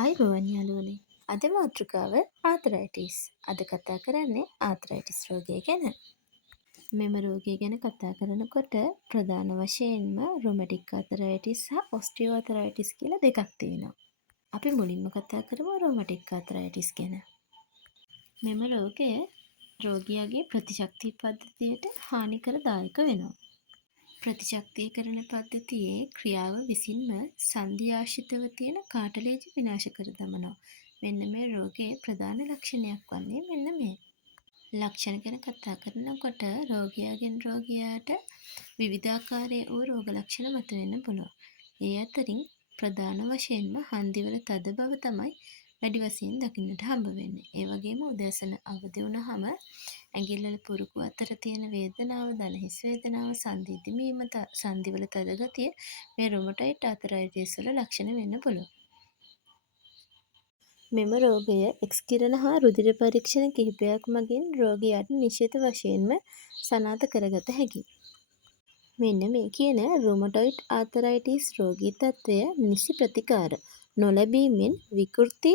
ආයුබෝවන් යාළුවනේ. අද මාතෘකාව ආතරයිටිස්. අද කතා කරන්නේ ආතරයිටිස් රෝගය ගැන. මෙම රෝගය ගැන කතා කරනකොට ප්‍රධාන වශයෙන්ම රොමැටික් ආතරයිටිස් සහ ඔස්ටියෝ ආතරයිටිස් කියලා දෙකක් තියෙනවා. අපි මුලින්ම කතා කරමු රොමැටික් ආතරයිටිස් ගැන. මෙම රෝගය රෝගියාගේ ප්‍රතිශක්ති පද්ධතියට හානිකරදායක වෙනවා. ප්‍රතිශක්තිකරණ පද්ධතියේ ක්‍රියාව විසින්ම සන්ධි ආශ්‍රිතව තියෙන කාටලේජ් විනාශ කර දමනවා. මෙන්න මේ රෝගයේ ප්‍රධාන ලක්ෂණයක් වන්නේ මෙන්න මේ. ලක්ෂණ ගැන කතා කරනකොට රෝගියාගෙන් රෝගියාට විවිධාකාරයේ වූ රෝග ලක්ෂණ මතුවෙන්න පුළුවන්. ඒ අතරින් ප්‍රධාන වශයෙන්ම හන්දිවල තද බව තමයි වැඩි වශයෙන් දකින්නට හම්බ වෙන්නේ. ඒ වගේම උදෑසන අවදි වුණාම ඇඟිල්වල පුරුකු අතර තියෙන වේදනාව, දන හිස් වේදනාව, සන්ධි ඉදිමීම, සන්ධිවල තද ගතිය මේ රුමටොයිඩ් ආතරයිටිස් වල ලක්ෂණ වෙන්න පුළුවන්. මෙම රෝගය එක්ස් කිරණ හා රුධිර පරීක්ෂණ කිහිපයක් මගින් රෝගියාට නිශ්චිත වශයෙන්ම සනාථ කරගත හැකියි. මෙන්න මේ කියන රුමටොයිඩ් ආතරයිටිස් රෝගී තත්ත්වය නිසි ප්‍රතිකාර නොලැබීමෙන් විකෘති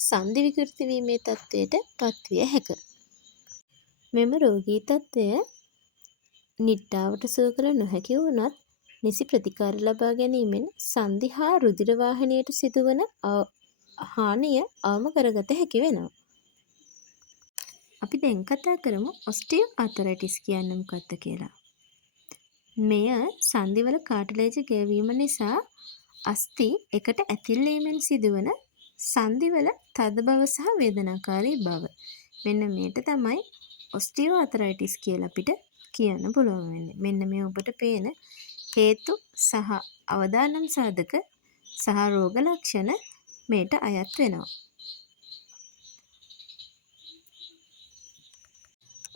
සන්ධි විකෘති වීමේ තත්ත්වයට පත්විය හැක. මෙම රෝගී තත්ත්වය නිට්ටාවට සුව කළ නොහැකි වුණත් නිසි ප්‍රතිකාර ලබා ගැනීමෙන් සන්ධි හා රුධිර වාහනයට සිදුවන හානිය අවම කරගත හැකි වෙනවා. අපි දැන් කතා කරමු ඔස්ටියෝ ආතරයිටිස් කියන්නේ මොකක්ද කියලා. මෙය සන්ධිවල කාටලේජ් ගෙවීම නිසා අස්ථි එකට ඇතිල් වීමෙන් සිදුවන සන්ධිවල තද බව සහ වේදනාකාරී බව. මෙන්න මේට තමයි ඔස්ටියෝ ආතරයිටිස් කියලා අපිට කියන්න පුළුවන් වෙන්නේ. මෙන්න මේ ඔබට පේන හේතු සහ අවදානම් සාධක සහ රෝග ලක්ෂණ මේට අයත් වෙනවා.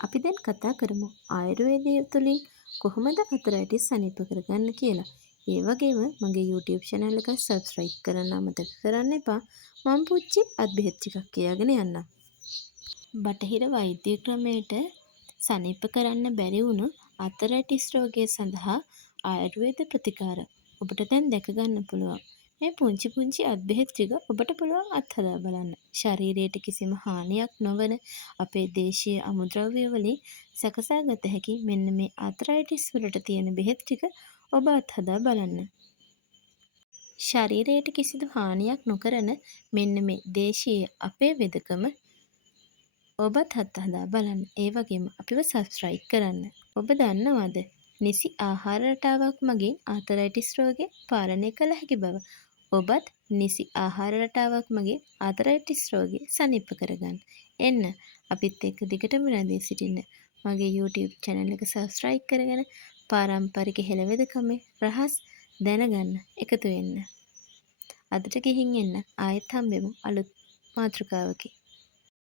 අපි දැන් කතා කරමු ආයුර්වේදය තුළින් කොහොමද ආතරයිටිස් සනීප කරගන්න කියලා. ඒ වගේම මගේ YouTube channel එක subscribe කරන්න අමතක කරන්න එපා. මම පුංචි අත්බෙහෙත් ටිකක් කියාගෙන යන්නම්. බටහිර වෛද්‍ය ක්‍රමයට සනීප කරන්න බැරි වුණු ආතරයිටිස් රෝගය සඳහා ආයුර්වේද ප්‍රතිකාර ඔබට දැන් දැක ගන්න පුළුවන්. මේ පුංචි පුංචි අත්බෙහෙත් ටික ඔබට පුළුවන් අත්හදා බලන්න. ශරීරයට කිසිම හානියක් නොවන අපේ දේශීය අමුද්‍රව්‍ය වලින් සකසා ගත හැකි මෙන්න මේ ආතරයිටිස් වලට තියෙන බෙහෙත් ටික ඔබ අත්හදා බලන්න. ශරීරයට කිසිදු හානියක් නොකරන මෙන්න මේ දේශීය අපේ වෙදකම ඔබත් අත්හදා බලන්න. ඒ වගේම අපිව සබ්ස්ක්‍රයිබ් කරන්න. ඔබ දන්නවද නිසි ආහාර රටාවක් මගින් ආතරයිටිස් රෝගය පාලනය කළ හැකි බව? ඔබත් නිසි ආහාර රටාවක් මගින් ආතරයිටිස් රෝගය සනීප කරගන්න. එන්න අපිත් එක්ක දිගටම රැඳී සිටින්න. මගේ YouTube channel එක subscribe කරගෙන පාරම්පරික හෙළවෙදකමේ රහස් දැනගන්න එකතු වෙන්න. අදට ගිහින් එන්න. ආයෙත් හම්බෙමු අලුත් මාතෘකාවකින්.